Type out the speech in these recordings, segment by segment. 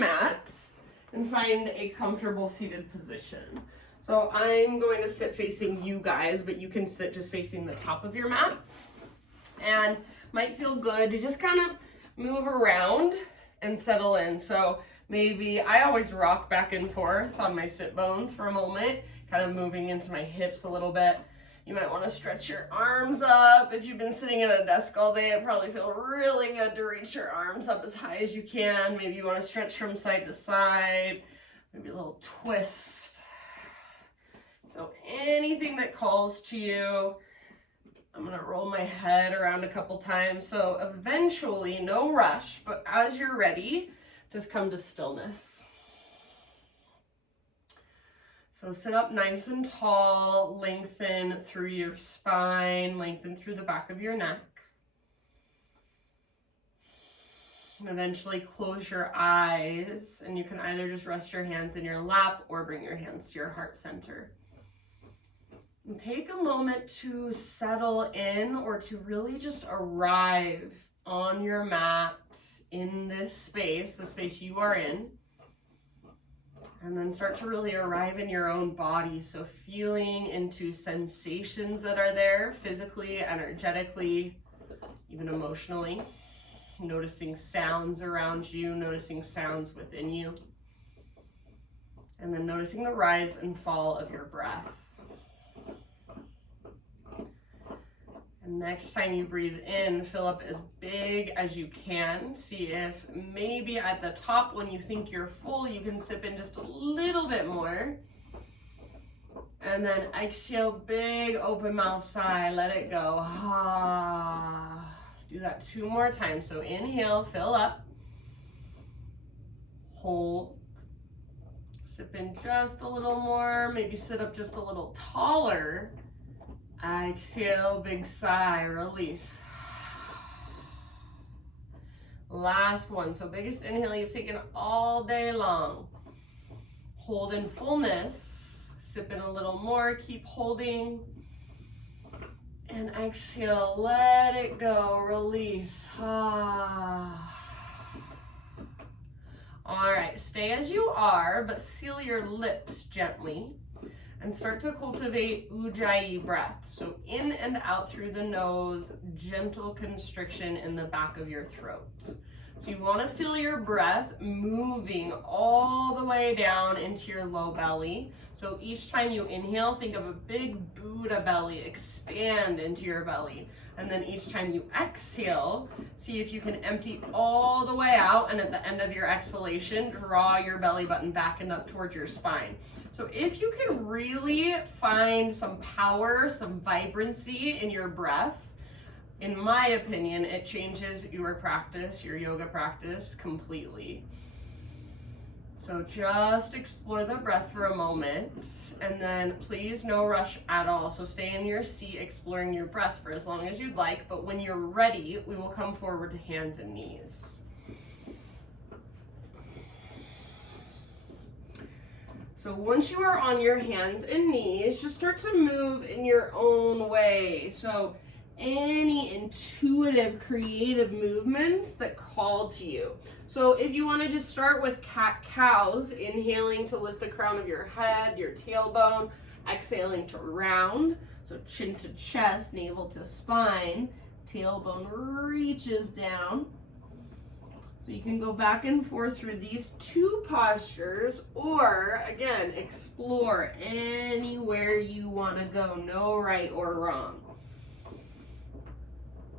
mat and find a comfortable seated position. So I'm going to sit facing you guys, but you can sit just facing the top of your mat. And might feel good to just kind of move around and settle in. So maybe I always rock back and forth on my sit bones for a moment, kind of moving into my hips a little bit. You might want to stretch your arms up. If you've been sitting at a desk all day, it probably feels really good to reach your arms up as high as you can. Maybe you want to stretch from side to side, maybe a little twist. So anything that calls to you. I'm going to roll my head around a couple times. So eventually, no rush, but as you're ready, just come to stillness. So sit up nice and tall, lengthen through your spine, lengthen through the back of your neck. And eventually close your eyes, and you can either just rest your hands in your lap or bring your hands to your heart center. And take a moment to settle in or to really just arrive on your mat in this space, the space you are in. And then start to really arrive in your own body. So feeling into sensations that are there physically, energetically, even emotionally. Noticing sounds around you, noticing sounds within you. And then noticing the rise and fall of your breath. And next time you breathe in, fill up as big as you can. See if maybe at the top when you think you're full, you can sip in just a little bit more. And then exhale, big open mouth sigh, let it go. Ah. Do that 2 more times. So inhale, fill up. Hold. Sip in just a little more, maybe sit up just a little taller. Exhale, big sigh, release. Last one. So biggest inhale you've taken all day long. Hold in fullness. Sip in a little more, keep holding. And exhale, let it go, release. Ah. All right, stay as you are, but seal your lips gently. And start to cultivate Ujjayi breath. So in and out through the nose, gentle constriction in the back of your throat. So you want to feel your breath moving all the way down into your low belly. So each time you inhale, think of a big Buddha belly, expand into your belly. And then each time you exhale, see if you can empty all the way out, and at the end of your exhalation, draw your belly button back and up towards your spine. So if you can really find some power, some vibrancy in your breath, in my opinion, it changes your practice, your yoga practice completely. So just explore the breath for a moment, and then please no rush at all. So stay in your seat exploring your breath for as long as you'd like, but when you're ready, we will come forward to hands and knees. So once you are on your hands and knees, just start to move in your own way. So any intuitive, creative movements that call to you. So if you want to just start with cat-cows, inhaling to lift the crown of your head, your tailbone, exhaling to round. So chin to chest, navel to spine, tailbone reaches down. So you can go back and forth through these 2 postures, or again, explore anywhere you want to go, no right or wrong.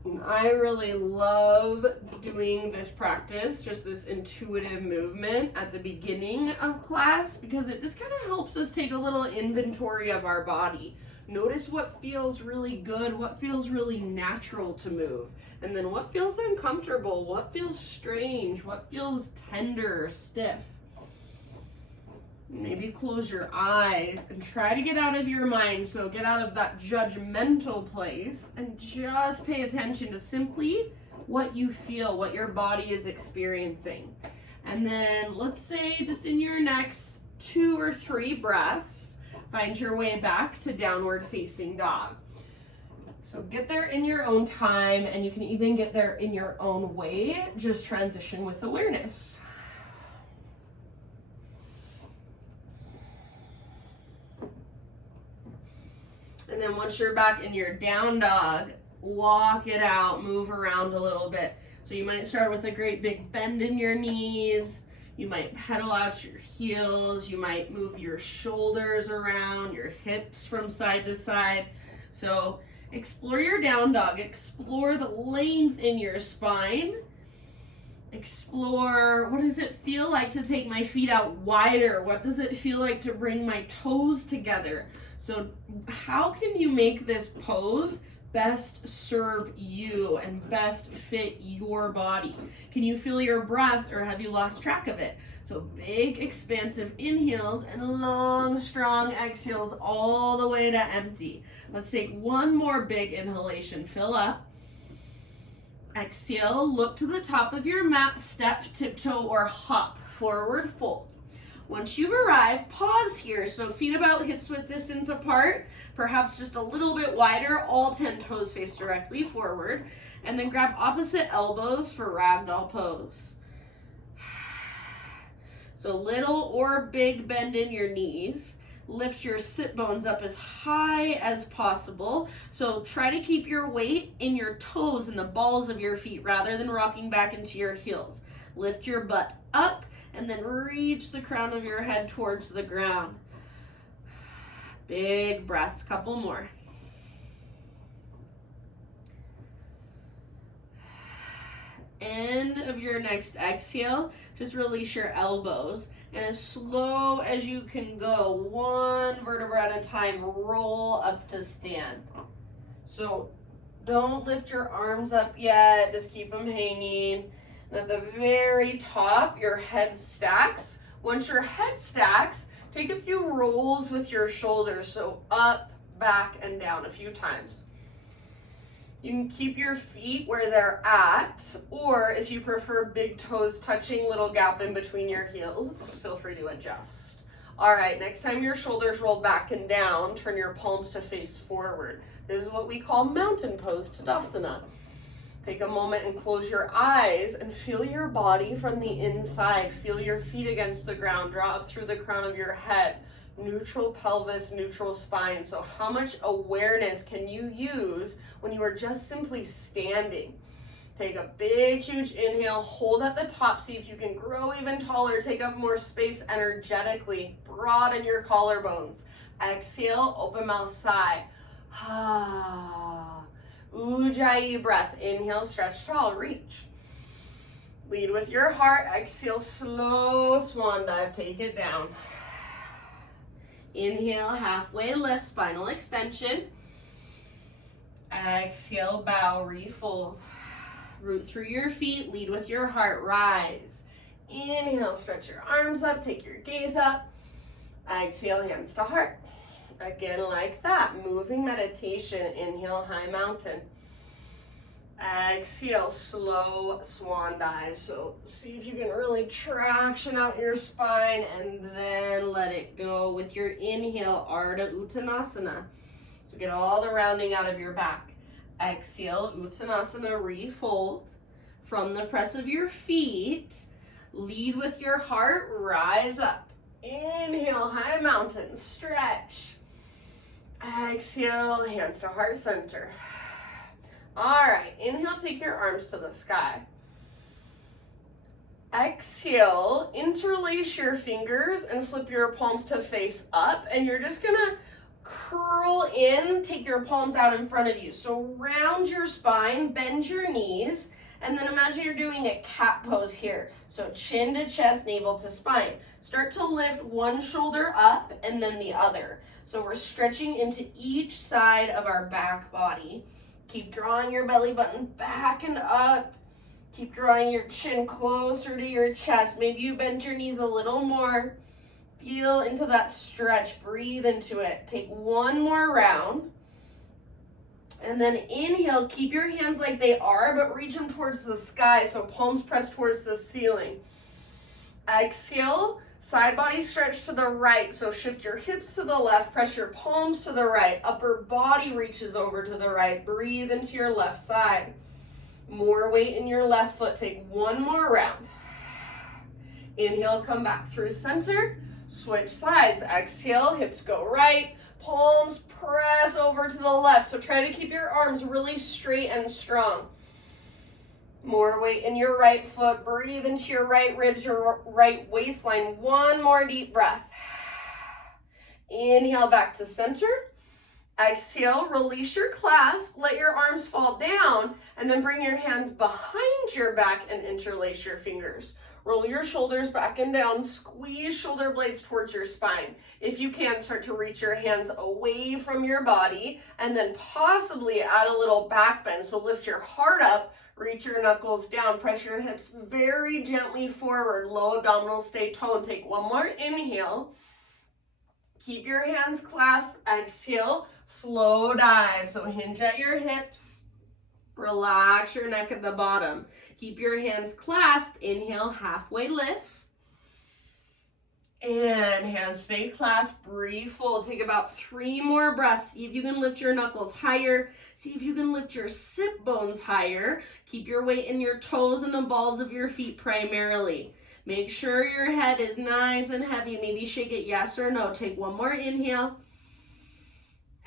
And I really love doing this practice, just this intuitive movement at the beginning of class, because it just kind of helps us take a little inventory of our body. Notice what feels really good, what feels really natural to move, and then what feels uncomfortable, what feels strange, what feels tender or stiff. Maybe close your eyes and try to get out of your mind. So get out of that judgmental place and just pay attention to simply what you feel, what your body is experiencing. And then let's say just in your next 2 or 3 breaths, find your way back to downward facing dog. So get there in your own time, and you can even get there in your own way. Just transition with awareness. And then once you're back in your down dog, walk it out, move around a little bit. So you might start with a great big bend in your knees. You might pedal out your heels. You might move your shoulders around, your hips from side to side. So explore your down dog. Explore the length in your spine. Explore, what does it feel like to take my feet out wider? What does it feel like to bring my toes together? So how can you make this pose best serve you and best fit your body? Can you feel your breath, or have you lost track of it? So big expansive inhales and long strong exhales all the way to empty. Let's take one more big inhalation. Fill up. Exhale, look to the top of your mat, step, tiptoe, or hop, forward fold. Once you've arrived, pause here. So feet about hips width distance apart, perhaps just a little bit wider, all 10 toes face directly forward, and then grab opposite elbows for ragdoll pose. So little or big bend in your knees. Lift your sit bones up as high as possible. So try to keep your weight in your toes and the balls of your feet rather than rocking back into your heels. Lift your butt up and then reach the crown of your head towards the ground. Big breaths, couple more. End of your next exhale, just release your elbows. And as slow as you can go, one vertebra at a time, roll up to stand. So don't lift your arms up yet, just keep them hanging. And at the very top, your head stacks. Once your head stacks, take a few rolls with your shoulders. So up, back, and down a few times. You can keep your feet where they're at, or if you prefer big toes touching, little gap in between your heels, feel free to adjust. All right, next time your shoulders roll back and down, turn your palms to face forward. This is what we call mountain pose, Tadasana. Take a moment and close your eyes and feel your body from the inside. Feel your feet against the ground, draw up through the crown of your head. Neutral pelvis, neutral spine. So how much awareness can you use when you are just simply standing? Take a big, huge inhale, hold at the top, see if you can grow even taller, take up more space energetically, broaden your collarbones. Exhale, open mouth, sigh. Ujjayi breath, inhale, stretch tall, reach. Lead with your heart, exhale, slow swan dive, take it down. Inhale, halfway lift, spinal extension. Exhale, bow, refold. Root through your feet, lead with your heart, rise. Inhale, stretch your arms up, take your gaze up. Exhale, hands to heart. Again, like that, moving meditation. Inhale, high mountain. Exhale, slow swan dive. So see if you can really traction out your spine and then let it go with your inhale, Ardha Uttanasana. So get all the rounding out of your back. Exhale, Uttanasana, refold from the press of your feet. Lead with your heart, rise up. Inhale, high mountain, stretch. Exhale, hands to heart center. All right, inhale, take your arms to the sky. Exhale, interlace your fingers and flip your palms to face up, and you're just gonna curl in, take your palms out in front of you. So round your spine, bend your knees, and then imagine you're doing a cat pose here. So chin to chest, navel to spine. Start to lift one shoulder up and then the other. So we're stretching into each side of our back body. Keep drawing your belly button back and up. Keep drawing your chin closer to your chest. Maybe you bend your knees a little more. Feel into that stretch. Breathe into it. Take one more round. And then inhale. Keep your hands like they are, but reach them towards the sky. So palms press towards the ceiling. Exhale. Side body stretch to the right, so shift your hips to the left, press your palms to the right, upper body reaches over to the right, breathe into your left side. More weight in your left foot, take one more round. Inhale, come back through center, Switch sides. Exhale, hips go right, palms press over to the left. So try to keep your arms really straight and strong. More weight in your right foot. Breathe into your right ribs, your right waistline. One more deep breath. Inhale back to center. Exhale, release your clasp, let your arms fall down, and then bring your hands behind your back and interlace your fingers. Roll your shoulders back and down, squeeze shoulder blades towards your spine. If you can, start to reach your hands away from your body, and then possibly add a little back bend. So lift your heart up, reach your knuckles down, press your hips very gently forward, low abdominals stay toned. Take one more inhale. Keep your hands clasped. Exhale, slow dive. So hinge at your hips. Relax your neck at the bottom. Keep your hands clasped. Inhale, halfway lift. And hands stay clasped. Breathe full. Take about 3 more breaths. See if you can lift your knuckles higher. See if you can lift your sit bones higher. Keep your weight in your toes and the balls of your feet primarily. Make sure your head is nice and heavy. Maybe shake it yes or no. Take one more inhale.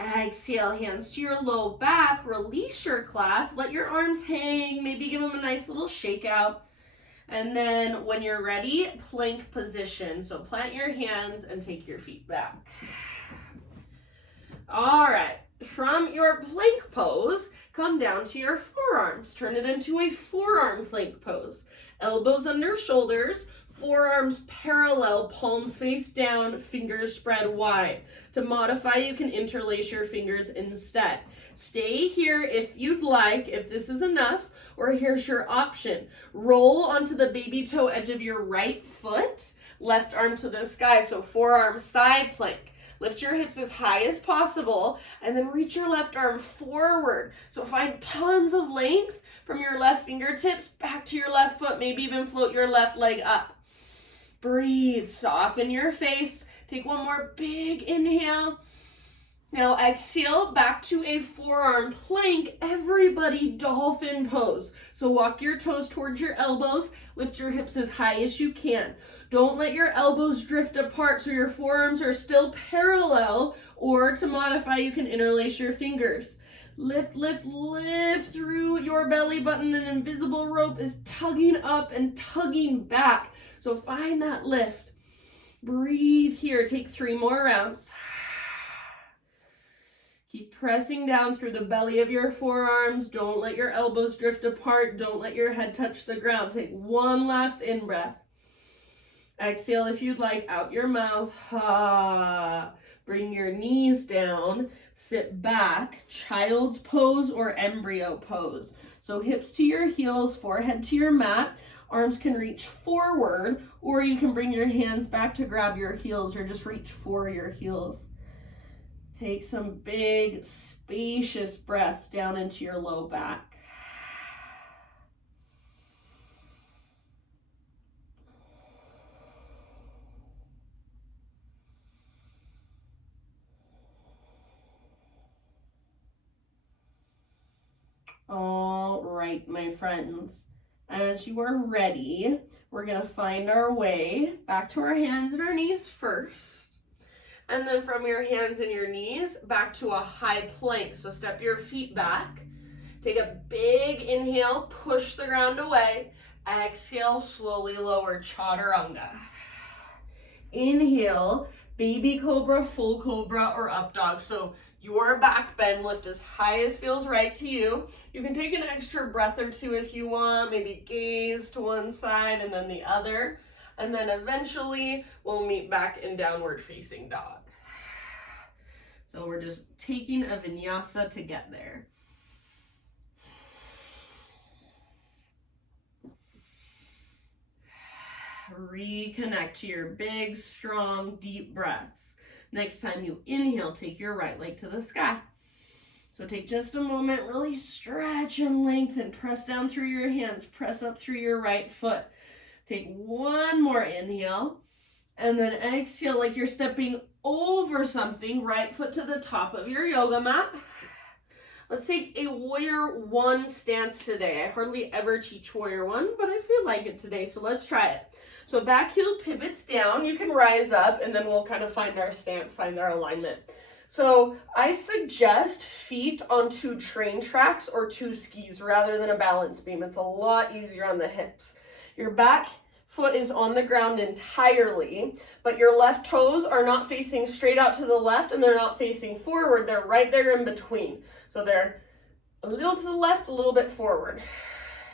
Exhale, hands to your low back. Release your clasp. Let your arms hang. Maybe give them a nice little shake out. And then when you're ready, plank position. So plant your hands and take your feet back. All right. From your plank pose, come down to your forearms. Turn it into a forearm plank pose. Elbows under shoulders, forearms parallel, palms face down, fingers spread wide. To modify, you can interlace your fingers instead. Stay here if you'd like, if this is enough, or here's your option. Roll onto the baby toe edge of your right foot, left arm to the sky, so forearm side plank. Lift your hips as high as possible, and then reach your left arm forward. So find tons of length from your left fingertips back to your left foot, maybe even float your left leg up. Breathe, soften your face. Take one more big inhale. Now exhale back to a forearm plank. Everybody dolphin pose. So walk your toes towards your elbows. Lift your hips as high as you can. Don't let your elbows drift apart so your forearms are still parallel, or to modify, you can interlace your fingers. Lift, lift, lift through your belly button. An invisible rope is tugging up and tugging back. So find that lift. Breathe here. Take 3 more rounds. Keep pressing down through the belly of your forearms. Don't let your elbows drift apart. Don't let your head touch the ground. Take one last in-breath. Exhale if you'd like, out your mouth. Bring your knees down. Sit back, child's pose or embryo pose. So hips to your heels, forehead to your mat. Arms can reach forward, or you can bring your hands back to grab your heels, or just reach for your heels. Take some big, spacious breaths down into your low back. All right, my friends. As you are ready, we're going to find our way back to our hands and our knees first. And then from your hands and your knees, back to a high plank. So step your feet back. Take a big inhale, push the ground away. Exhale, slowly lower, chaturanga. Inhale, baby cobra, full cobra, or up dog. So your back bend, lift as high as feels right to you. You can take an extra breath or two if you want, maybe gaze to one side and then the other. And then eventually we'll meet back in downward facing dog. So we're just taking a vinyasa to get there. Reconnect to your big, strong, deep breaths. Next time you inhale, take your right leg to the sky. So take just a moment, really stretch and lengthen, press down through your hands, press up through your right foot. Take one more inhale, and then exhale like you're stepping over something, right foot to the top of your yoga mat. Let's take a warrior 1 stance today. I hardly ever teach warrior 1, but I feel like it today, so let's try it. So back heel pivots down, you can rise up, and then we'll kind of find our stance, find our alignment. So I suggest feet on 2 train tracks or 2 skis rather than a balance beam. It's a lot easier on the hips. Your back foot is on the ground entirely, but your left toes are not facing straight out to the left and they're not facing forward. They're right there in between. So they're a little to the left, a little bit forward.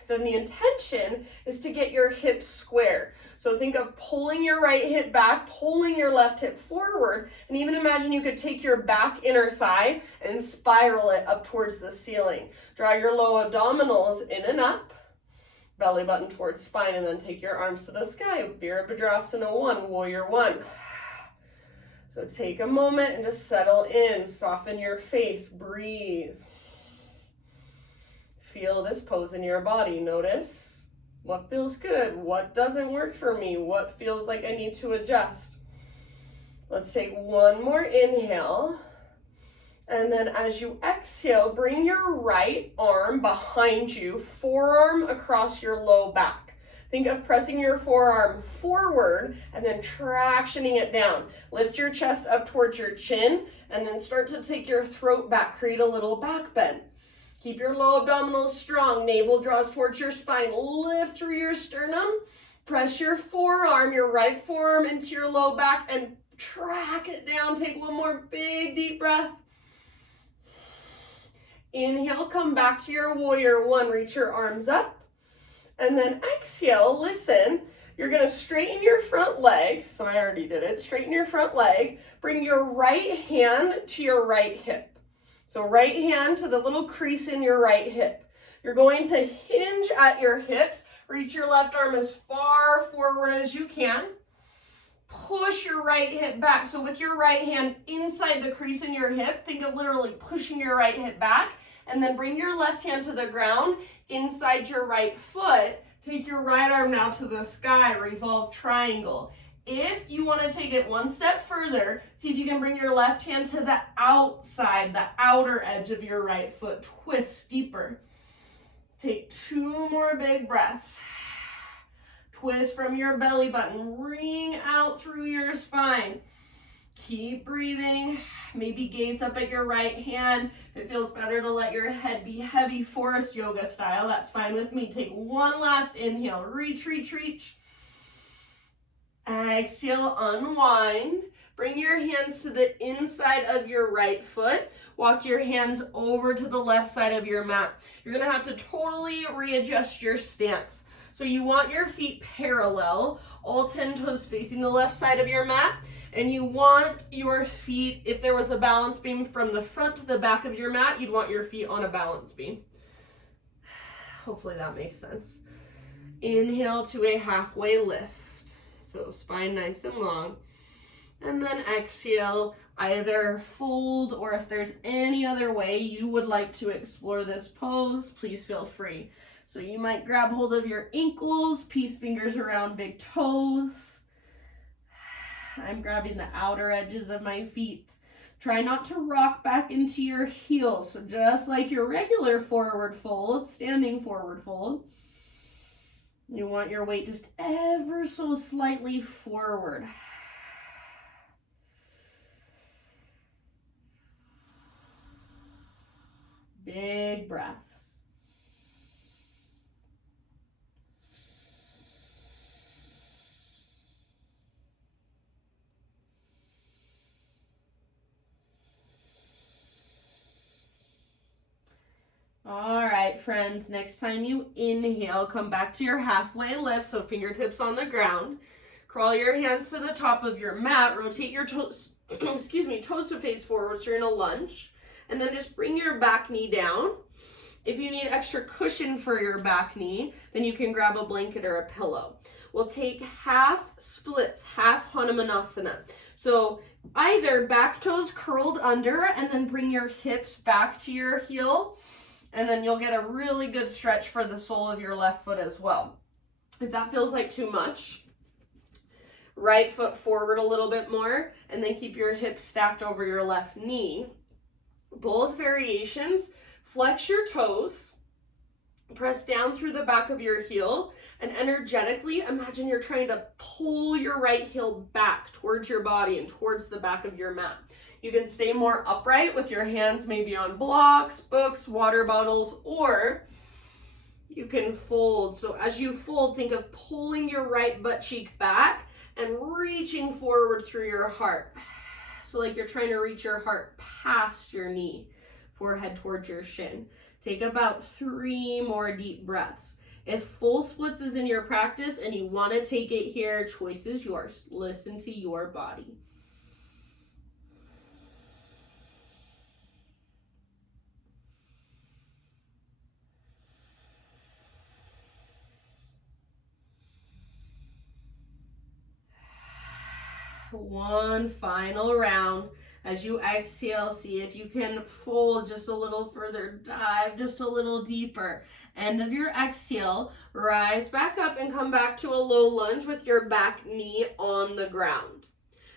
Then the intention is to get your hips square. So think of pulling your right hip back, pulling your left hip forward, and even imagine you could take your back inner thigh and spiral it up towards the ceiling. Draw your low abdominals in and up, belly button towards spine, and then take your arms to the sky. Virabhadrasana 1, Warrior 1. So take a moment and just settle in, soften your face, breathe. Feel this pose in your body. Notice what feels good, what doesn't work for me, what feels like I need to adjust. Let's take one more inhale. And then as you exhale, bring your right arm behind you, forearm across your low back. Think of pressing your forearm forward and then tractioning it down. Lift your chest up towards your chin and then start to take your throat back, create a little back bend. Keep your low abdominals strong. Navel draws towards your spine. Lift through your sternum. Press your forearm, your right forearm into your low back and track it down. Take one more big deep breath. Inhale, come back to your Warrior 1. Reach your arms up. And then exhale, listen. You're going to straighten your front leg. So I already did it. Straighten your front leg. Bring your right hand to your right hip. So right hand to the little crease in your right hip. You're going to hinge at your hips. Reach your left arm as far forward as you can. Push your right hip back. So with your right hand inside the crease in your hip, think of literally pushing your right hip back. And then bring your left hand to the ground inside your right foot. Take your right arm now to the sky, revolved triangle. If you want to take it one step further, see if you can bring your left hand to the outside, the outer edge of your right foot. Twist deeper. Take 2 more big breaths. Twist from your belly button. Ring out through your spine. Keep breathing. Maybe gaze up at your right hand. If it feels better to let your head be heavy, forest yoga style, that's fine with me. Take one last inhale. Reach, reach, reach. Exhale, unwind. Bring your hands to the inside of your right foot. Walk your hands over to the left side of your mat. You're going to have to totally readjust your stance. So you want your feet parallel, all 10 toes facing the left side of your mat. And you want your feet, if there was a balance beam from the front to the back of your mat, you'd want your feet on a balance beam. Hopefully that makes sense. Inhale to a halfway lift. So spine nice and long. And then exhale, either fold or if there's any other way you would like to explore this pose, please feel free. So you might grab hold of your ankles, peace fingers around big toes. I'm grabbing the outer edges of my feet. Try not to rock back into your heels. So just like your regular forward fold, standing forward fold, you want your weight just ever so slightly forward. Big breaths. All right, friends, next time you inhale, come back to your halfway lift, so fingertips on the ground. Crawl your hands to the top of your mat, rotate your toes, toes to face forward, so you're in a lunge. And then just bring your back knee down. If you need extra cushion for your back knee, then you can grab a blanket or a pillow. We'll take half splits, half Hanumanasana. So either back toes curled under and then bring your hips back to your heel, and then you'll get a really good stretch for the sole of your left foot as well. If that feels like too much, right foot forward a little bit more, and then keep your hips stacked over your left knee. Both variations, flex your toes, Press down through the back of your heel and energetically imagine you're trying to pull your right heel back towards your body and towards the back of your mat. You can stay more upright with your hands maybe on blocks, books, water bottles, or you can fold. So as you fold, think of pulling your right butt cheek back and reaching forward through your heart. So like you're trying to reach your heart past your knee, forehead towards your shin. Take about 3 more deep breaths. If full splits is in your practice and you want to take it here, choice is yours. Listen to your body. One final round. As you exhale, see if you can fold just a little further, dive just a little deeper. End of your exhale, rise back up and come back to a low lunge with your back knee on the ground.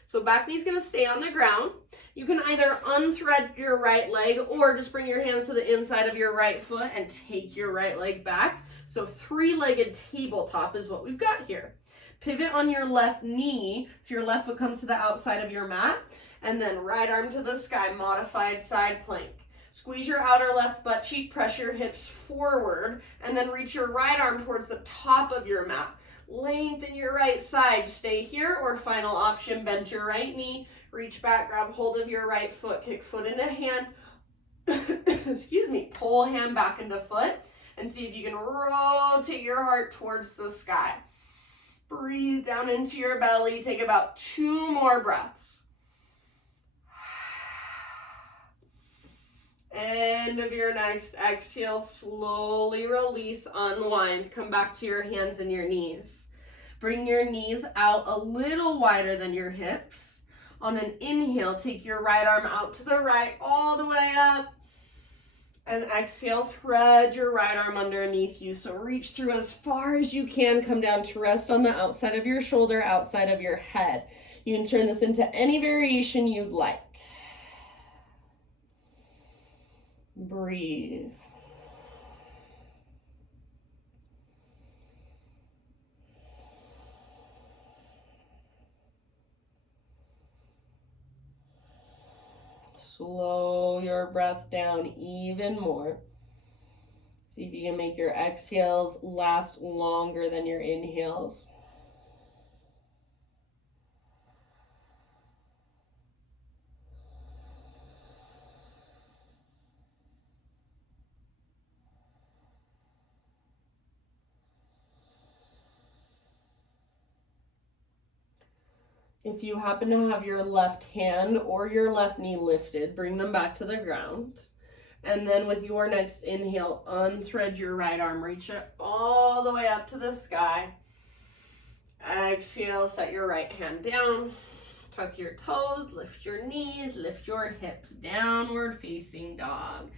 So back knee's gonna stay on the ground. You can either unthread your right leg or just bring your hands to the inside of your right foot and take your right leg back. So 3-legged tabletop is what we've got here. Pivot on your left knee, so your left foot comes to the outside of your mat, and then right arm to the sky, modified side plank. Squeeze your outer left butt cheek, press your hips forward, and then reach your right arm towards the top of your mat. Lengthen your right side, stay here, or final option, bend your right knee, reach back, grab hold of your right foot, kick foot into hand, excuse me, pull hand back into foot, and see if you can rotate your heart towards the sky. Breathe down into your belly, take about 2 more breaths. End of your next exhale, slowly release, unwind, come back to your hands and your knees. Bring your knees out a little wider than your hips. On an inhale, take your right arm out to the right, all the way up. And exhale, thread your right arm underneath you. So reach through as far as you can, come down to rest on the outside of your shoulder, outside of your head. You can turn this into any variation you'd like. Breathe. Slow your breath down even more. See if you can make your exhales last longer than your inhales. If you happen to have your left hand or your left knee lifted, bring them back to the ground. And then with your next inhale, unthread your right arm, reach it all the way up to the sky. Exhale, set your right hand down, tuck your toes, lift your knees, lift your hips, downward facing dog.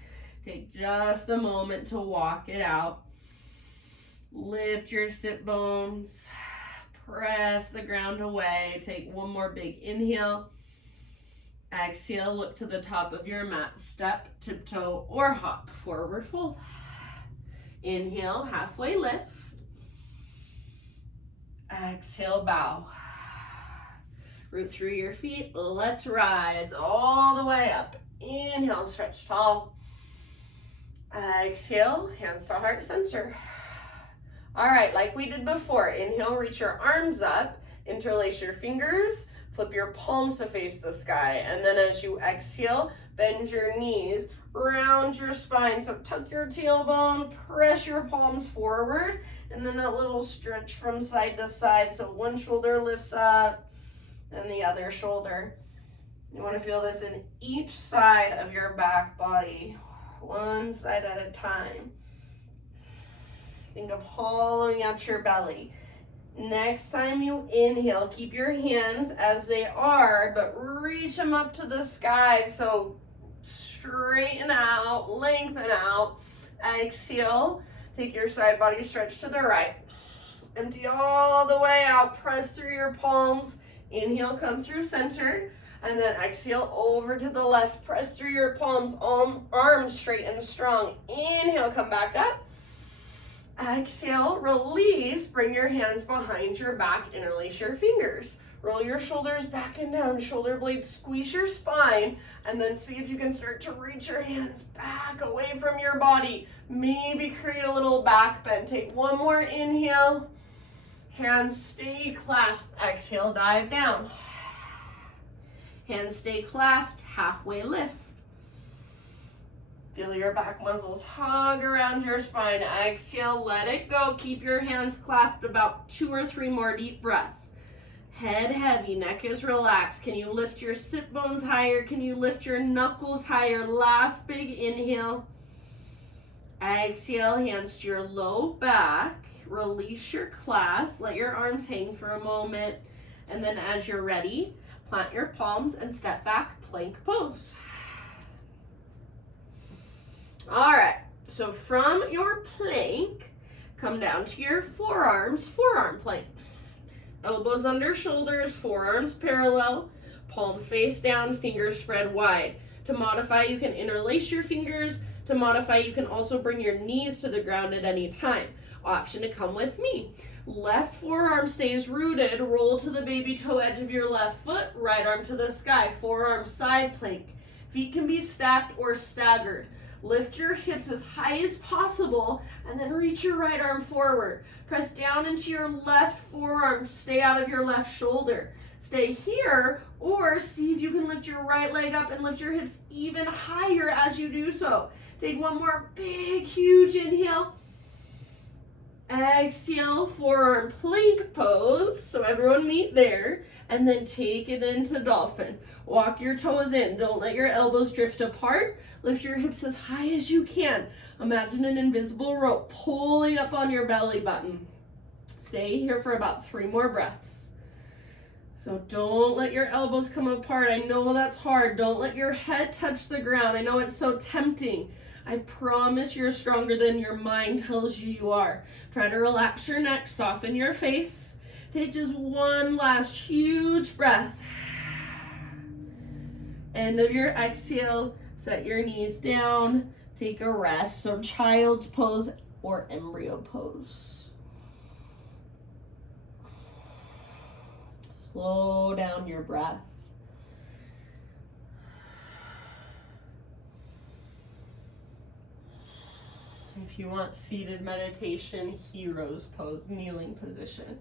Take just a moment to walk it out. Lift your sit bones. Press the ground away. Take one more big inhale. Exhale, look to the top of your mat. Step, tiptoe, or hop. Forward fold. Inhale, halfway lift. Exhale, bow. Root through your feet. Let's rise all the way up. Inhale, stretch tall. Exhale, hands to heart center. All right, like we did before, inhale, reach your arms up, interlace your fingers, flip your palms to face the sky, and then as you exhale, bend your knees, round your spine, so tuck your tailbone, press your palms forward, and then that little stretch from side to side, so one shoulder lifts up, and the other shoulder. You want to feel this in each side of your back body, one side at a time. Think of hollowing out your belly. Next time you inhale, keep your hands as they are, but reach them up to the sky. So straighten out, lengthen out. Exhale, take your side body stretch to the right. Empty all the way out, press through your palms. Inhale, come through center. And then exhale over to the left, press through your palms, arms straight and strong. Inhale, come back up. Exhale, release, bring your hands behind your back, interlace your fingers. Roll your shoulders back and down, shoulder blades, squeeze your spine, and then see if you can start to reach your hands back away from your body. Maybe create a little back bend. Take one more inhale. Hands stay clasped. Exhale, dive down. Hands stay clasped, halfway lift. Feel your back muscles hug around your spine. Exhale, let it go. Keep your hands clasped, about 2 or 3 more deep breaths. Head heavy, neck is relaxed. Can you lift your sit bones higher? Can you lift your knuckles higher? Last big inhale. Exhale, hands to your low back. Release your clasp. Let your arms hang for a moment. And then as you're ready, plant your palms and step back, plank pose. All right, so from your plank, come down to your forearms, forearm plank. Elbows under shoulders, forearms parallel, palms face down, fingers spread wide. To modify, you can interlace your fingers. To modify, you can also bring your knees to the ground at any time. Option to come with me. Left forearm stays rooted, roll to the baby toe edge of your left foot, right arm to the sky, forearm side plank. Feet can be stacked or staggered. Lift your hips as high as possible and then reach your right arm forward. Press down into your left forearm, stay out of your left shoulder. Stay here or see if you can lift your right leg up and lift your hips even higher as you do so. Take one more big, huge inhale. Exhale, forearm plank pose. So everyone meet there. And then take it into dolphin. Walk your toes in. Don't let your elbows drift apart. Lift your hips as high as you can. Imagine an invisible rope pulling up on your belly button. Stay here for about 3 more breaths. So don't let your elbows come apart. I know that's hard. Don't let your head touch the ground. I know it's so tempting. I promise you're stronger than your mind tells you you are. Try to relax your neck, soften your face. Take just one last huge breath. End of your exhale, set your knees down, take a rest. So child's pose or embryo pose. Slow down your breath. If you want seated meditation, hero's pose, kneeling position.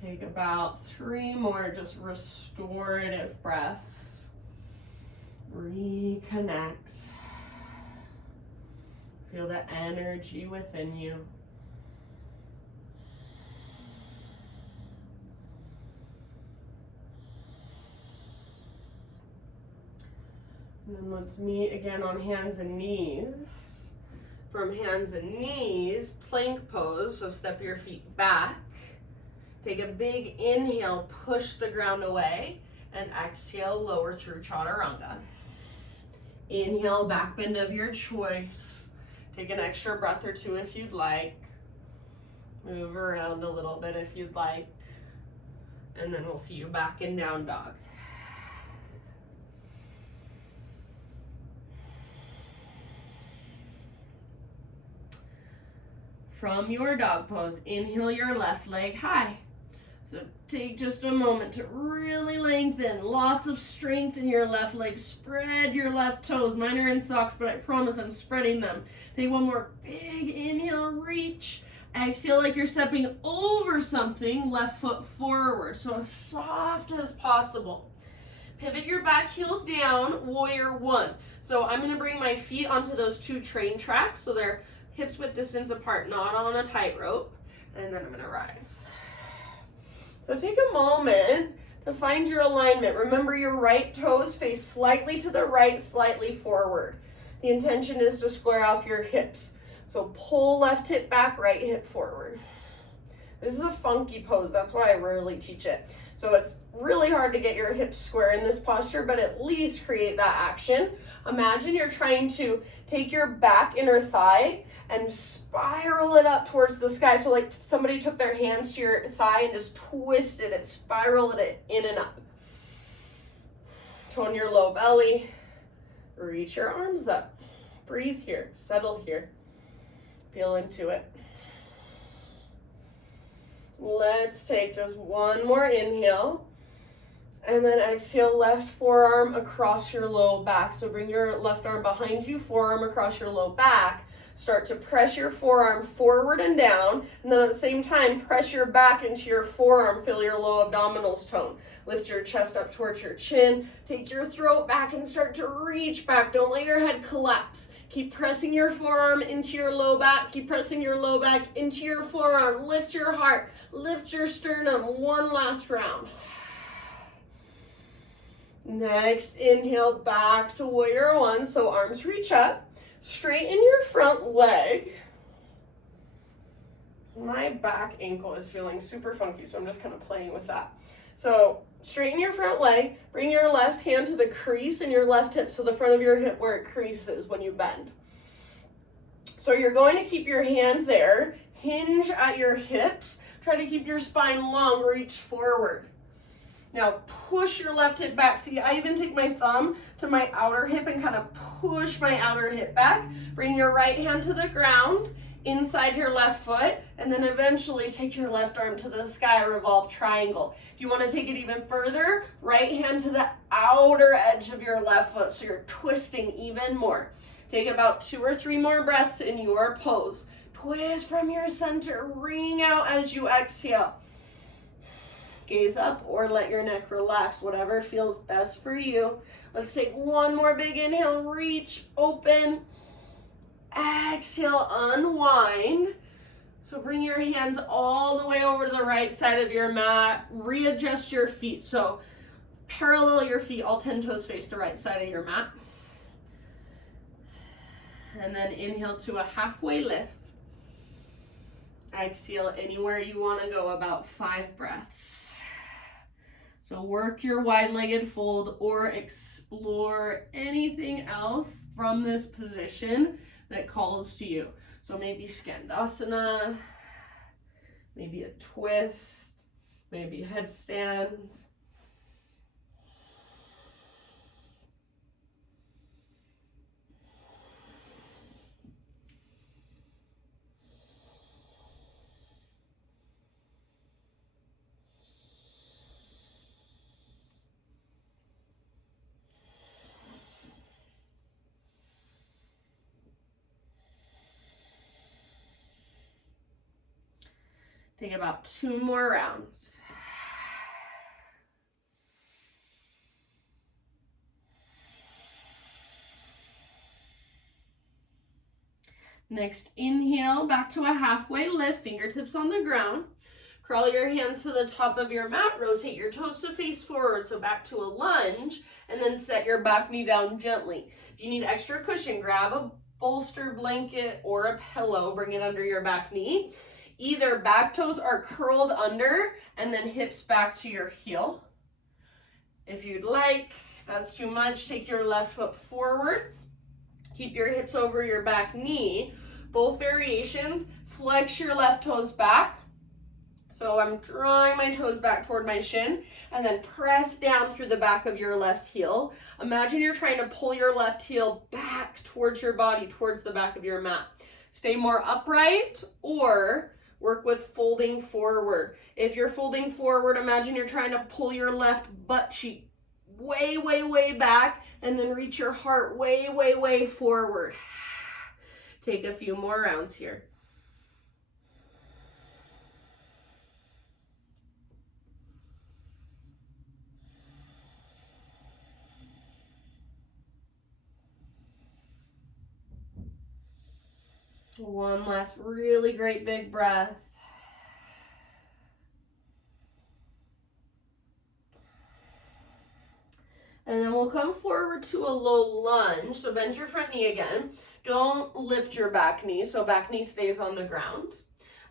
Take about 3 more just restorative breaths. Reconnect. Feel the energy within you. And then let's meet again on hands and knees. From hands and knees, plank pose, so step your feet back. Take a big inhale, push the ground away, and exhale, lower through chaturanga. Inhale, back bend of your choice. Take an extra breath or 2 if you'd like. Move around a little bit if you'd like. And then we'll see you back in down dog. From your dog pose, inhale your left leg high. So take just a moment to really lengthen. Lots of strength in your left leg. Spread your left toes. Mine are in socks, but I promise I'm spreading them. Take one more big inhale, reach. Exhale like you're stepping over something, left foot forward. So as soft as possible. Pivot your back heel down, warrior 1. So I'm gonna bring my feet onto those 2 train tracks. So they're hips width distance apart, not on a tightrope. And then I'm gonna rise. So take a moment to find your alignment. Remember your right toes face slightly to the right, slightly forward. The intention is to square off your hips. So pull left hip back, right hip forward. This is a funky pose, that's why I rarely teach it. So it's really hard to get your hips square in this posture, but at least create that action. Imagine you're trying to take your back inner thigh and spiral it up towards the sky. So like somebody took their hands to your thigh and just twisted it, spiraled it in and up. Tone your low belly. Reach your arms up. Breathe here, settle here. Feel into it. Let's take just one more inhale. And then exhale, left forearm across your low back. So bring your left arm behind you, forearm across your low back. Start to press your forearm forward and down. And then at the same time, press your back into your forearm. Feel your low abdominals tone. Lift your chest up towards your chin. Take your throat back and start to reach back. Don't let your head collapse. Keep pressing your forearm into your low back. Keep pressing your low back into your forearm. Lift your heart. Lift your sternum. One last round. Next, inhale back to warrior one. So arms reach up. Straighten your front leg. My back ankle is feeling super funky, so I'm just kind of playing with that. So straighten your front leg. Bring your left hand to the crease in your left hip, so the front of your hip where it creases when you bend. So you're going to keep your hand there. Hinge at your hips. Try to keep your spine long. Reach forward. Now push your left hip back. See, I even take my thumb to my outer hip and kind of push my outer hip back. Bring your right hand to the ground, inside your left foot, and then eventually take your left arm to the sky, revolve triangle. If you want to take it even further, right hand to the outer edge of your left foot, so you're twisting even more. Take about 2 or 3 more breaths in your pose. Twist from your center, ring out as you exhale. Gaze up or let your neck relax, whatever feels best for you. Let's take one more big inhale, reach, open. Exhale, unwind. So bring your hands all the way over to the right side of your mat. Readjust your feet. So parallel your feet, all 10 toes face the right side of your mat. And then inhale to a halfway lift. Exhale anywhere you want to go, about 5 breaths. So work your wide-legged fold or explore anything else from this position that calls to you. So maybe Tadasana, maybe a twist, maybe a headstand. Take about 2 more rounds. Next, inhale back to a halfway lift, fingertips on the ground. Crawl your hands to the top of your mat, rotate your toes to face forward, so back to a lunge, and then set your back knee down gently. If you need extra cushion, grab a bolster, blanket, or a pillow, bring it under your back knee. Either back toes are curled under and then hips back to your heel. If you'd like, if that's too much, take your left foot forward. Keep your hips over your back knee. Both variations, flex your left toes back. So I'm drawing my toes back toward my shin and then press down through the back of your left heel. Imagine you're trying to pull your left heel back towards your body, towards the back of your mat. Stay more upright or work with folding forward. If you're folding forward, imagine you're trying to pull your left butt cheek way, way, way back and then reach your heart way, way, way forward. Take a few more rounds here. One last really great big breath. And then we'll come forward to a low lunge. So bend your front knee again. Don't lift your back knee, so back knee stays on the ground.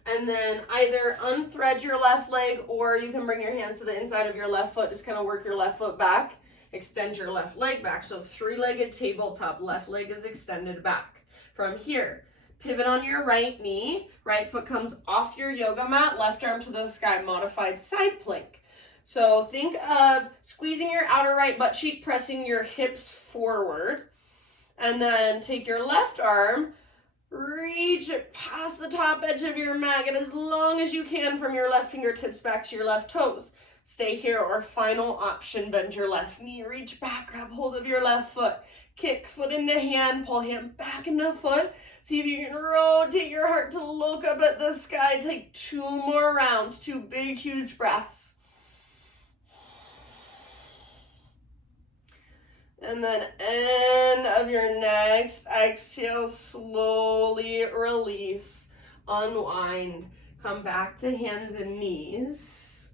And then either unthread your left leg or you can bring your hands to the inside of your left foot. Just kind of work your left foot back. Extend your left leg back. So 3-legged tabletop, left leg is extended back. From here, pivot on your right knee. Right foot comes off your yoga mat. Left arm to the sky, modified side plank. So think of squeezing your outer right butt cheek, pressing your hips forward. And then take your left arm, Reach it past the top edge of your mat. Get as long as you can from your left fingertips back to your left toes. Stay here, or final option, bend your left knee, reach back, grab hold of your left foot. Kick foot into hand, pull hand back into foot. See if you can rotate your heart to look up at the sky. Take 2 more rounds, 2 big, huge breaths. And then end of your next exhale, slowly release, unwind, come back to hands and knees.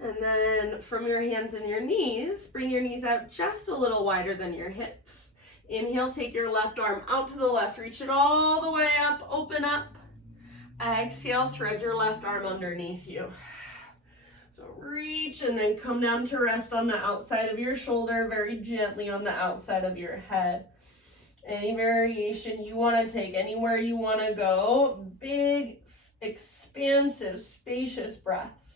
And then from your hands and your knees, bring your knees out just a little wider than your hips. Inhale, take your left arm out to the left, reach it all the way up, open up. Exhale, thread your left arm underneath you. So reach and then come down to rest on the outside of your shoulder, very gently on the outside of your head. Any variation you want to take, anywhere you want to go. Big, expansive, spacious breaths.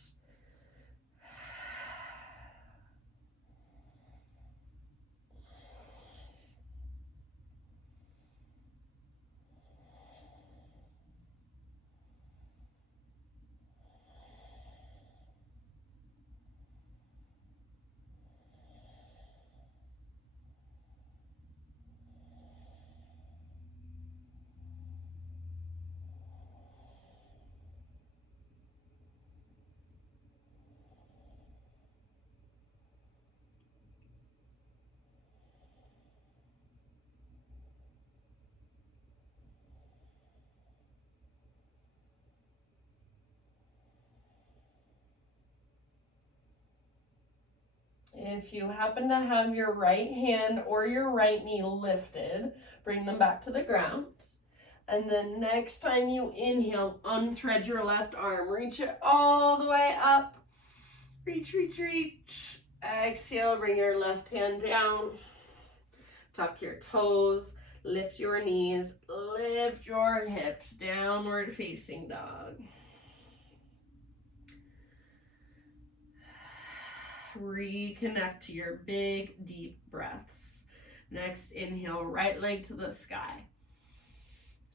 If you happen to have your right hand or your right knee lifted, bring them back to the ground. And then next time you inhale, unthread your left arm. Reach it all the way up. Reach, reach, reach. Exhale, bring your left hand down. Tuck your toes. Lift your knees. Lift your hips. Downward facing dog. Reconnect to your big, deep breaths. Next, inhale, right leg to the sky.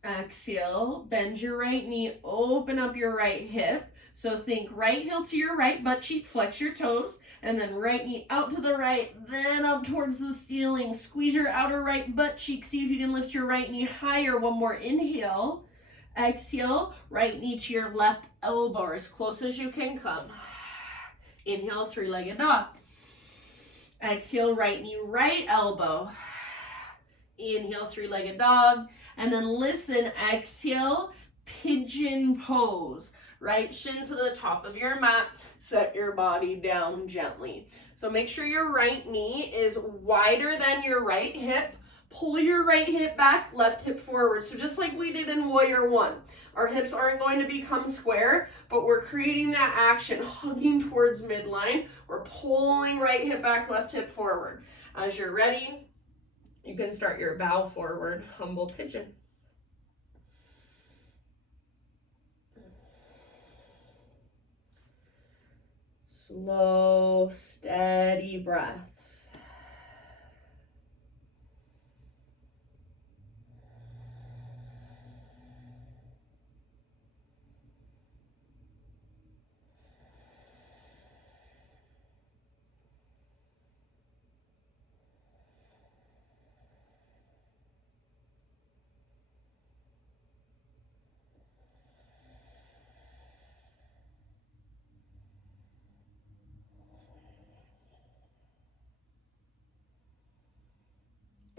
Exhale, bend your right knee, open up your right hip. So think right heel to your right butt cheek, flex your toes, and then right knee out to the right, then up towards the ceiling. Squeeze your outer right butt cheek. See if you can lift your right knee higher. One more inhale. Exhale, right knee to your left elbow, or as close as you can come. Inhale, three-legged dog. Exhale, right knee, right elbow. Inhale, three-legged dog. And then listen, exhale, pigeon pose. Right shin to the top of your mat. Set your body down gently. So make sure your right knee is wider than your right hip. Pull your right hip back, left hip forward. So just like we did in Warrior One. Our hips aren't going to become square, but we're creating that action, hugging towards midline. We're pulling right hip back, left hip forward. As you're ready, you can start your bow forward, humble pigeon. Slow, steady breaths.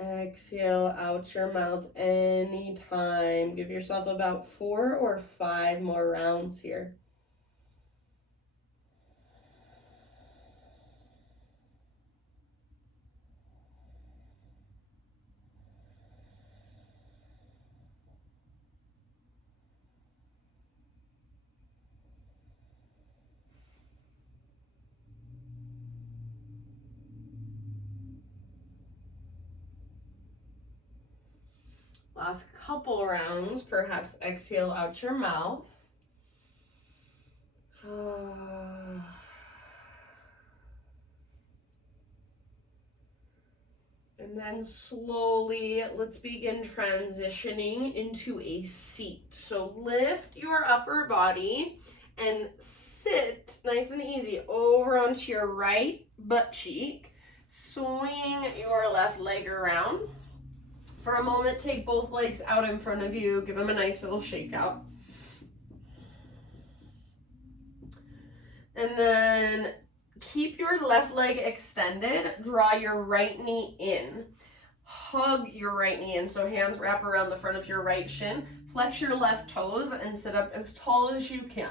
Exhale out your mouth anytime. Give yourself about 4 or 5 more rounds here. Last couple rounds, perhaps exhale out your mouth. And then slowly, let's begin transitioning into a seat. So lift your upper body and sit nice and easy over onto your right butt cheek. Swing your left leg around. For a moment, take both legs out in front of you. Give them a nice little shake out. And then keep your left leg extended. Draw your right knee in. Hug your right knee in. So hands wrap around the front of your right shin. Flex your left toes and sit up as tall as you can.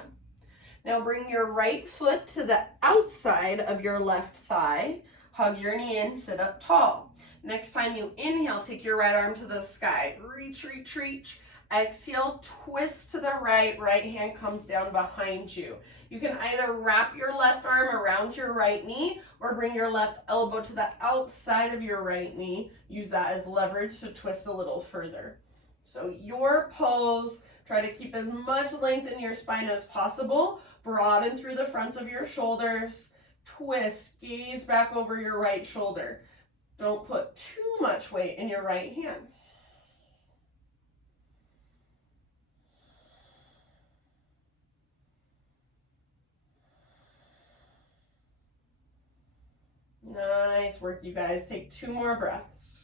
Now bring your right foot to the outside of your left thigh. Hug your knee in. Sit up tall. Next time you inhale, take your right arm to the sky. Reach, reach, reach. Exhale, twist to the right. Right hand comes down behind you. You can either wrap your left arm around your right knee or bring your left elbow to the outside of your right knee. Use that as leverage to twist a little further. So your pose, try to keep as much length in your spine as possible. Broaden through the fronts of your shoulders. Twist, gaze back over your right shoulder. Don't put too much weight in your right hand. Nice work, you guys. Take 2 more breaths.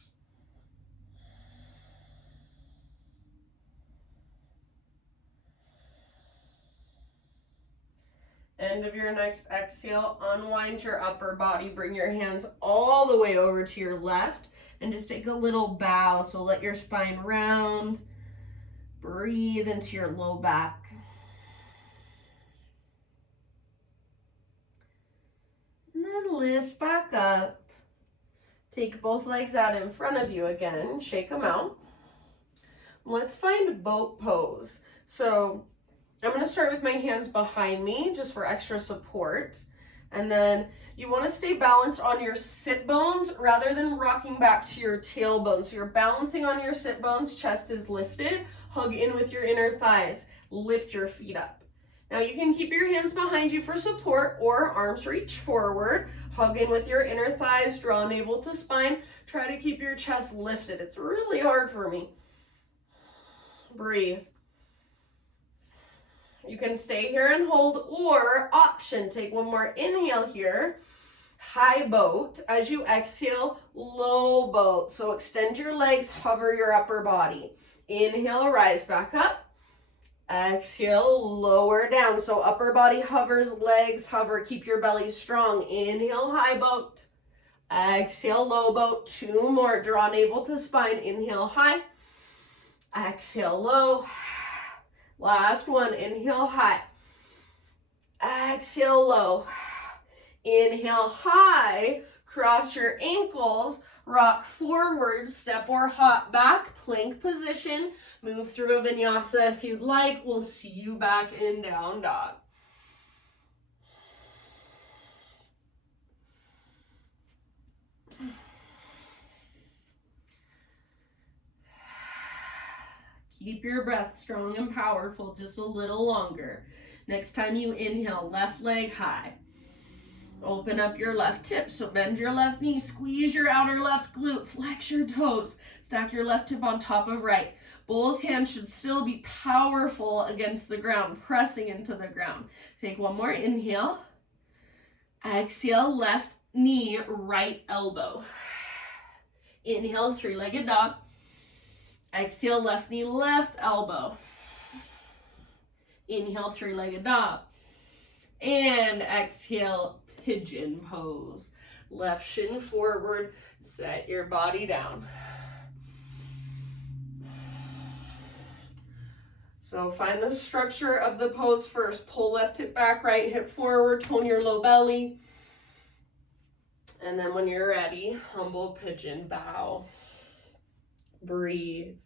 End of your next exhale, unwind your upper body. Bring your hands all the way over to your left and just take a little bow. So let your spine round. Breathe into your low back. And then lift back up. Take both legs out in front of you again. Shake them out. Let's find boat pose. So I'm going to start with my hands behind me just for extra support. And then you want to stay balanced on your sit bones rather than rocking back to your tailbone. So you're balancing on your sit bones, chest is lifted, hug in with your inner thighs, lift your feet up. Now you can keep your hands behind you for support or arms reach forward, hug in with your inner thighs, draw navel to spine, try to keep your chest lifted. It's really hard for me. Breathe. You can stay here and hold, or option, take one more inhale here, high boat. As you exhale, low boat. So extend your legs, hover your upper body. Inhale, rise back up. Exhale, lower down. So upper body hovers, legs hover, keep your belly strong. Inhale, high boat. Exhale, low boat. 2 more, draw navel to spine. Inhale, high. Exhale, low. Last one, inhale high, exhale low, inhale high, cross your ankles, rock forward, step or hop back, plank position, move through a vinyasa if you'd like. We'll see you back in down dog. Keep your breath strong and powerful just a little longer. Next time you inhale, left leg high. Open up your left hip, so bend your left knee, squeeze your outer left glute, flex your toes, stack your left hip on top of right. Both hands should still be powerful against the ground, pressing into the ground. Take one more inhale. Exhale, left knee, right elbow. Inhale, 3-legged dog. Exhale, left knee, left elbow. Inhale, 3-legged dog. And exhale, pigeon pose. Left shin forward, set your body down. So find the structure of the pose first. Pull left hip back, right hip forward, tone your low belly. And then when you're ready, humble pigeon, bow. Breathe.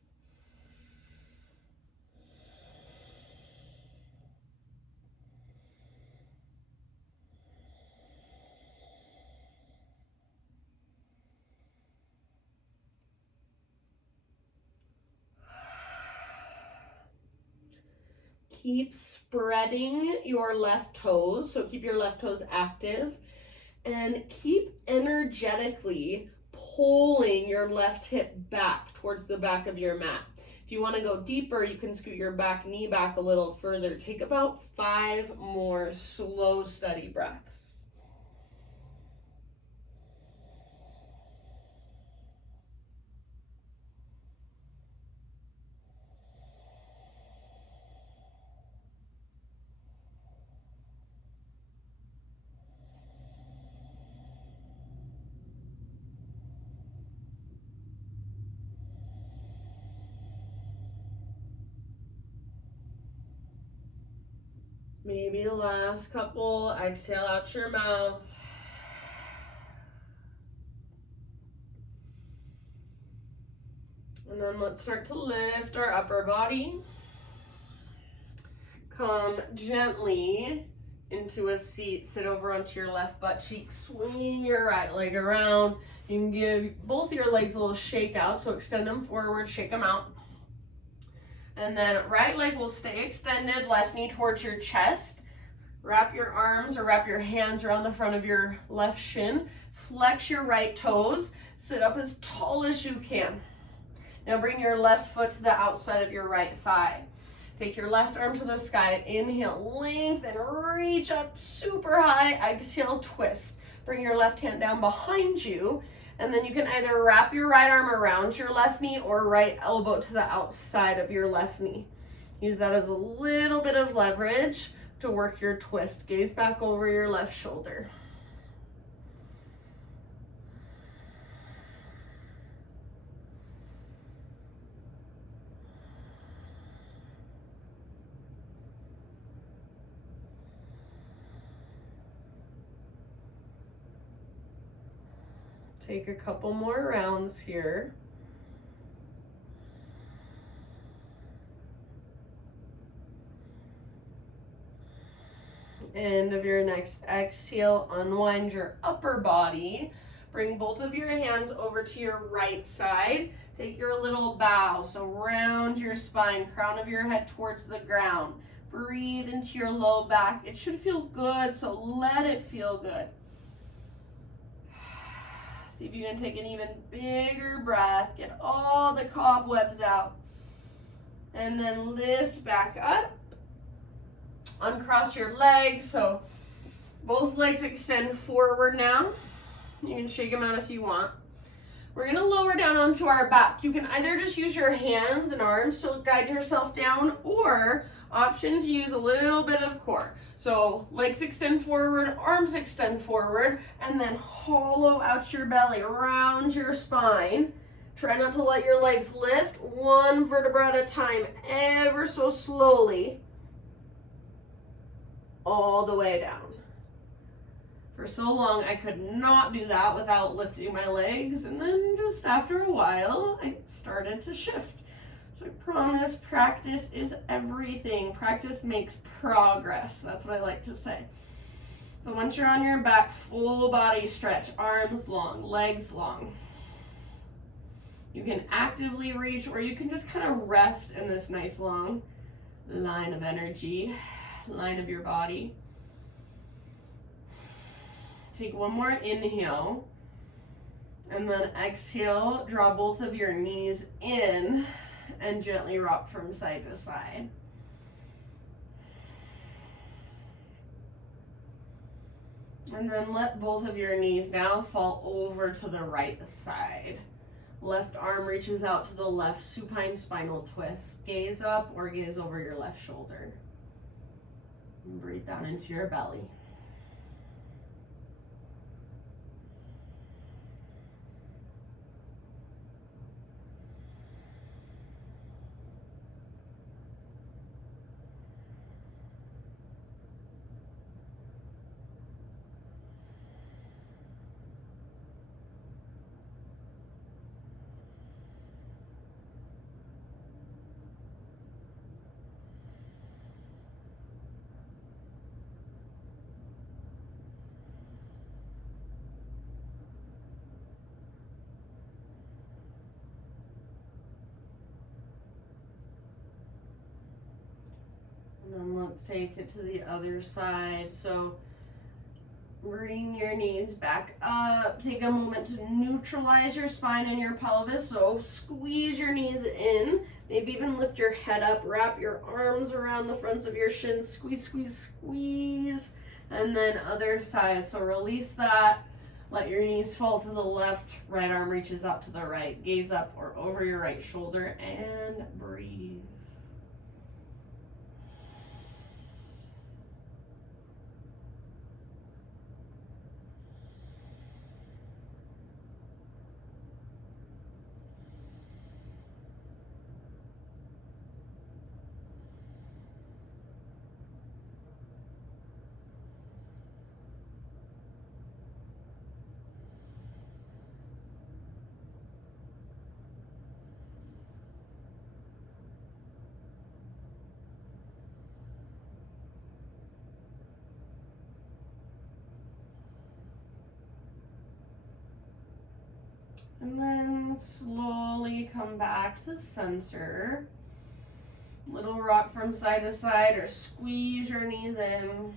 Keep spreading your left toes, so keep your left toes active, and keep energetically pulling your left hip back towards the back of your mat. If you want to go deeper, you can scoot your back knee back a little further. Take about 5 more slow, steady breaths. Maybe the last couple, exhale out your mouth. And then let's start to lift our upper body. Come gently into a seat. Sit over onto your left butt cheek. Swing your right leg around. You can give both your legs a little shake out. So extend them forward, shake them out. And then right leg will stay extended, left knee towards your chest. Wrap your arms or wrap your hands around the front of your left shin. Flex your right toes. Sit up as tall as you can. Now bring your left foot to the outside of your right thigh. Take your left arm to the sky. Inhale, lengthen, reach up super high. Exhale, twist. Bring your left hand down behind you. And then you can either wrap your right arm around your left knee or right elbow to the outside of your left knee. Use that as a little bit of leverage to work your twist. Gaze back over your left shoulder. Take a couple more rounds here. End of your next exhale, unwind your upper body. Bring both of your hands over to your right side. Take your little bow, so round your spine, crown of your head towards the ground. Breathe into your low back. It should feel good, so let it feel good. See if you can take an even bigger breath. Get all the cobwebs out. And then lift back up. Uncross your legs, so both legs extend forward now. You can shake them out if you want. We're gonna lower down onto our back. You can either just use your hands and arms to guide yourself down, or option to use a little bit of core. So legs extend forward, arms extend forward, and then hollow out your belly around your spine. Try not to let your legs lift, one vertebra at a time, ever so slowly, all the way down. For so long, I could not do that without lifting my legs, and then just after a while, I started to shift. So I promise, practice is everything. Practice makes progress. That's what I like to say. So once you're on your back, full body stretch, arms long, legs long. You can actively reach, or you can just kind of rest in this nice long line of energy, line of your body. Take one more inhale, and then exhale, draw both of your knees in and gently rock from side to side. And then let both of your knees now fall over to the right side. Left arm reaches out to the left, supine spinal twist. Gaze up or gaze over your left shoulder. And breathe down into your belly. And then let's take it to the other side. So Bring your knees back up. Take a moment to neutralize your spine and your pelvis. So squeeze your knees in. Maybe even lift your head up. Wrap your arms around the fronts of your shins. Squeeze, squeeze, squeeze. And then other side. So release that. Let your knees fall to the left. Right arm reaches out to the right. Gaze up or over your right shoulder and breathe. And then slowly come back to center. Little rock from side to side or squeeze your knees in.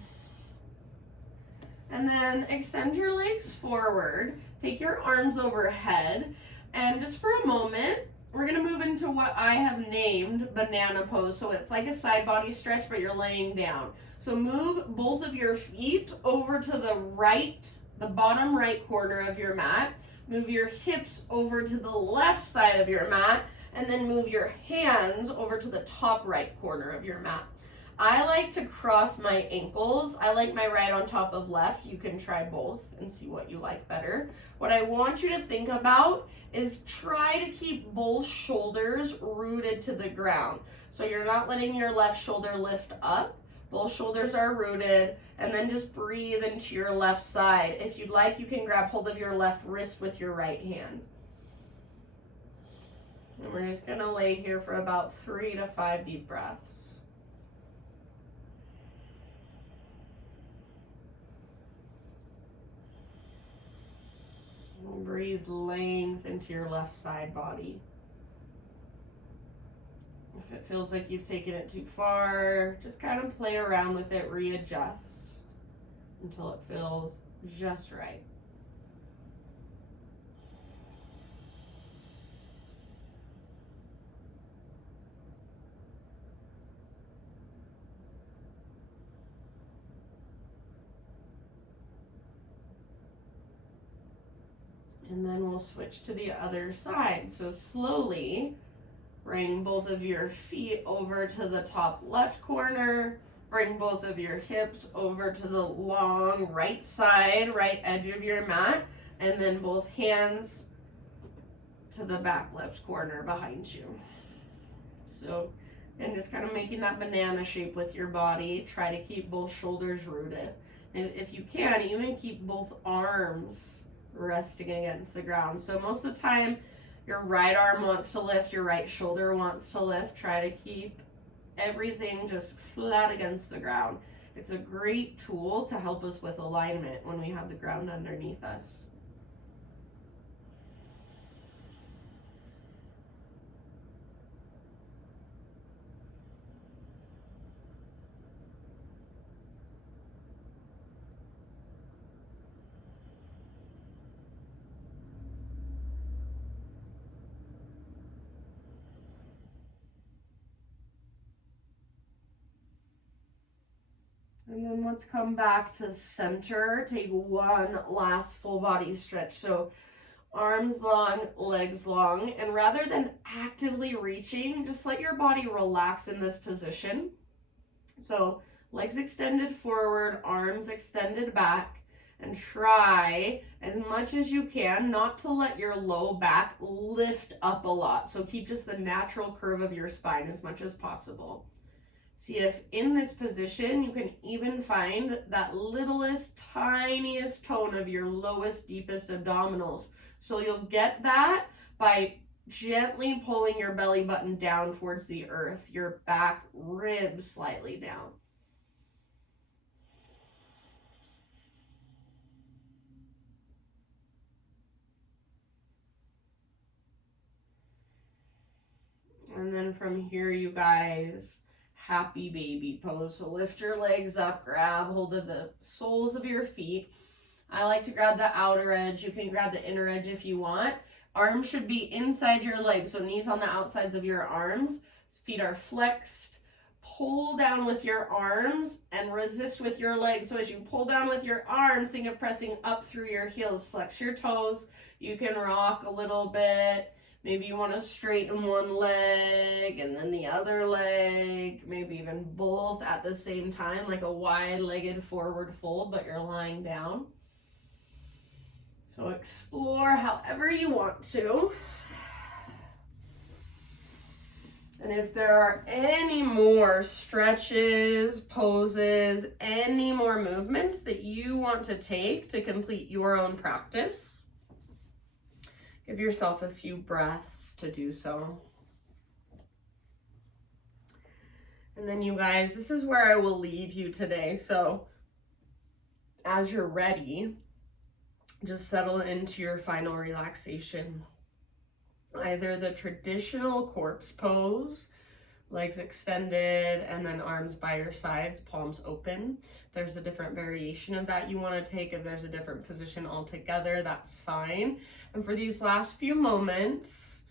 And then extend your legs forward. Take your arms overhead. And just for a moment, we're gonna move into what I have named banana pose. So it's like a side body stretch, but you're laying down. So move both of your feet over to the right, the bottom right corner of your mat. Move your hips over to the left side of your mat, and then move your hands over to the top right corner of your mat. I like to cross my ankles. I like my right on top of left. You can try both and see what you like better. What I want you to think about is try to keep both shoulders rooted to the ground. So you're not letting your left shoulder lift up. Both shoulders are rooted, and then just breathe into your left side. If you'd like, you can grab hold of your left wrist with your right hand. And we're just gonna lay here for about 3 to 5 deep breaths. And breathe length into your left side body. If it feels like you've taken it too far, just kind of play around with it, readjust until it feels just right. And then we'll switch to the other side. So slowly bring both of your feet over to the top left corner. Bring both of your hips over to the long right side, right edge of your mat. And then both hands to the back left corner behind you. So, and just kind of making that banana shape with your body. Try to keep both shoulders rooted. And if you can, even keep both arms resting against the ground. So most of the time, your right arm wants to lift, your right shoulder wants to lift. Try to keep everything just flat against the ground. It's a great tool to help us with alignment when we have the ground underneath us. And then let's come back to center. Take one last full body stretch. So arms long, legs long. And rather than actively reaching, just let your body relax in this position. So legs extended forward, arms extended back. And try as much as you can not to let your low back lift up a lot. So keep just the natural curve of your spine as much as possible. See if in this position you can even find that littlest, tiniest tone of your lowest, deepest abdominals. So you'll get that by gently pulling your belly button down towards the earth, your back ribs slightly down. And then from here, you guys, happy baby pose. So lift your legs up, grab hold of the soles of your feet. I like to grab the outer edge. You can grab the inner edge if you want. Arms should be inside your legs, so knees on the outsides of your arms. Feet are flexed. Pull down with your arms and resist with your legs. So as you pull down with your arms, think of pressing up through your heels. Flex your toes. You can rock a little bit. Maybe you want to straighten one leg and then the other leg, maybe even both at the same time, like a wide-legged forward fold, but you're lying down. So explore however you want to. And if there are any more stretches, poses, any more movements that you want to take to complete your own practice, give yourself a few breaths to do so. And then you guys, this is where I will leave you today. So as you're ready, just settle into your final relaxation. Either the traditional corpse pose, legs extended and then arms by your sides, palms open. If there's a different variation of that you want to take, if there's a different position altogether, that's fine. And for these last few moments,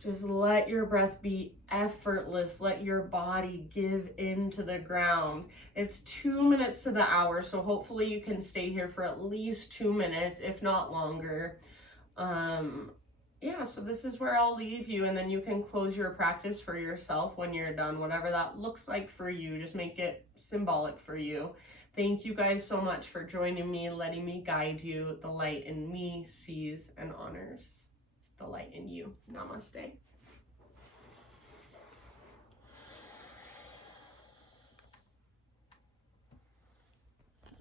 just let your breath be effortless. Let your body give into the ground. It's 2 minutes to the hour, so hopefully you can stay here for at least 2 minutes, if not longer. Yeah, so this is where I'll leave you, and then you can close your practice for yourself when you're done, whatever that looks like for you. Just make it symbolic for you. Thank you guys so much for joining me, letting me guide you. The light in me sees and honors the light in you. Namaste.